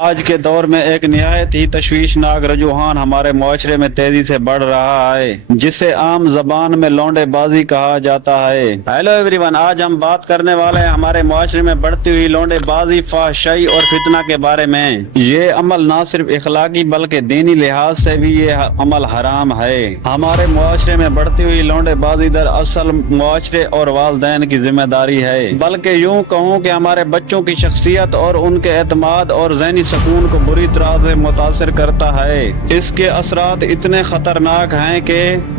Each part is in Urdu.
آج کے دور میں ایک نہایت ہی تشویشناک رجحان ہمارے معاشرے میں تیزی سے بڑھ رہا ہے، جسے عام زبان میں لونڈے بازی کہا جاتا ہے۔ ہیلو ایوری ون، آج ہم بات کرنے والے ہیں ہمارے معاشرے میں بڑھتی ہوئی لونڈے بازی، فحاشی اور فتنہ کے بارے میں۔ یہ عمل نہ صرف اخلاقی بلکہ دینی لحاظ سے بھی یہ عمل حرام ہے۔ ہمارے معاشرے میں بڑھتی ہوئی لونڈے بازی دراصل معاشرے اور والدین کی ذمہ داری ہے، بلکہ یوں کہوں کہ ہمارے بچوں کی شخصیت اور ان کے اعتماد اور ذہنی سکون کو بری طرح سے متاثر کرتا ہے۔ اس کے اثرات اتنے خطرناک ہیں کہ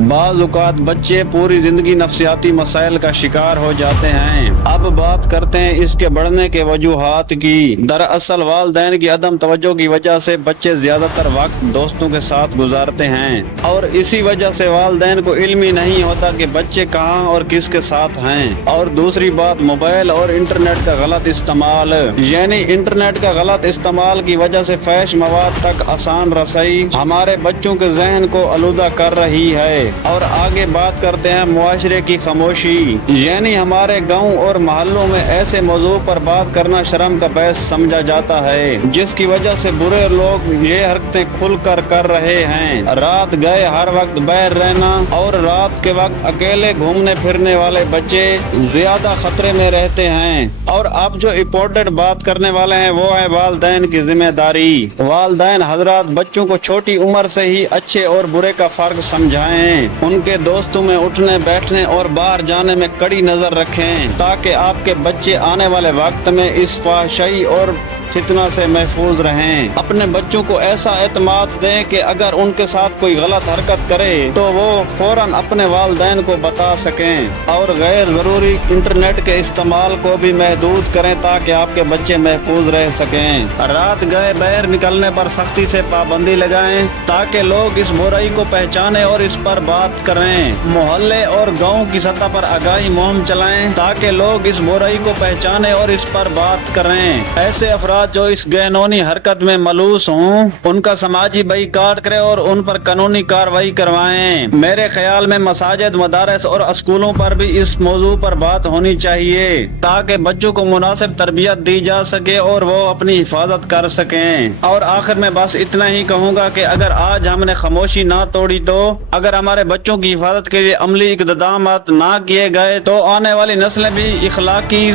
بعض اوقات بچے پوری زندگی نفسیاتی مسائل کا شکار ہو جاتے ہیں۔ اب بات کرتے ہیں اس کے بڑھنے کے وجوہات کی۔ دراصل والدین کی عدم توجہ کی وجہ سے بچے زیادہ تر وقت دوستوں کے ساتھ گزارتے ہیں، اور اسی وجہ سے والدین کو علم ہی نہیں ہوتا کہ بچے کہاں اور کس کے ساتھ ہیں۔ اور دوسری بات، موبائل اور انٹرنیٹ کا غلط استعمال، یعنی انٹرنیٹ کا غلط استعمال کی وجہ سے فحش مواد تک آسان رسائی ہمارے بچوں کے ذہن کو آلودہ کر رہی ہے۔ اور آگے بات کرتے ہیں معاشرے کی خاموشی، یعنی ہمارے گاؤں اور محلوں میں ایسے موضوع پر بات کرنا شرم کا باعث سمجھا جاتا ہے، جس کی وجہ سے برے لوگ یہ حرکتیں کھل کر رہے ہیں۔ رات گئے ہر وقت باہر رہنا اور رات کے وقت اکیلے گھومنے پھرنے والے بچے زیادہ خطرے میں رہتے ہیں۔ اور اب جو امپورٹنٹ بات کرنے والے ہیں وہ ہے والدین کی ذمہ داری۔ والدین حضرات بچوں کو چھوٹی عمر سے ہی اچھے اور برے کا فرق سمجھائیں، ان کے دوستوں میں اٹھنے بیٹھنے اور باہر جانے میں کڑی نظر رکھیں، تاکہ آپ کے بچے آنے والے وقت میں اس فحاشی اور فتنہ سے محفوظ رہیں۔ اپنے بچوں کو ایسا اعتماد دیں کہ اگر ان کے ساتھ کوئی غلط حرکت کرے تو وہ فوراً اپنے والدین کو بتا سکیں، اور غیر ضروری انٹرنیٹ کے استعمال کو بھی محدود کریں تاکہ آپ کے بچے محفوظ رہ سکیں۔ رات گئے باہر نکلنے پر سختی سے پابندی لگائیں تاکہ لوگ اس برائی کو پہچانیں اور اس پر بات کریں۔ محلے اور گاؤں کی سطح پر آگاہی مہم چلائیں تاکہ لوگ اس برائی کو پہچانیں اور اس پر بات کریں۔ ایسے افراد جو اس گہنونی حرکت میں ملوث ہوں ان کا سماجی بائیکاٹ کریں اور ان پر قانونی کارروائی کروائیں۔ میرے خیال میں مساجد، مدارس اور اسکولوں پر بھی اس موضوع پر بات ہونی چاہیے تاکہ بچوں کو مناسب تربیت دی جا سکے اور وہ اپنی حفاظت کر سکیں۔ اور آخر میں بس اتنا ہی کہوں گا کہ اگر آج ہم نے خاموشی نہ توڑی تو اگر ہمارے بچوں کی حفاظت کے لیے عملی اقدامات نہ کیے گئے تو آنے والی نسلیں بھی اخلاقی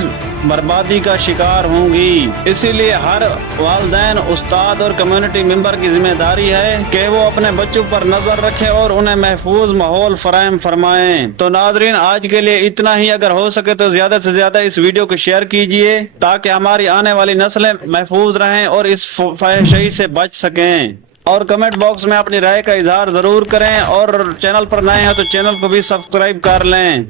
بربادی کا شکار ہوں گی۔ اسی لیے ہر والدین، استاد اور کمیونٹی ممبر کی ذمہ داری ہے کہ وہ اپنے بچوں پر نظر رکھیں اور انہیں محفوظ ماحول فراہم فرمائیں۔ تو ناظرین، آج کے لیے اتنا ہی۔ اگر ہو سکے تو زیادہ سے زیادہ اس ویڈیو کو شیئر کیجئے تاکہ ہماری آنے والی نسلیں محفوظ رہیں اور اس فحاشی سے بچ سکیں۔ اور کمنٹ باکس میں اپنی رائے کا اظہار ضرور کریں، اور چینل پر نئے ہیں تو چینل کو بھی سبسکرائب کر لیں۔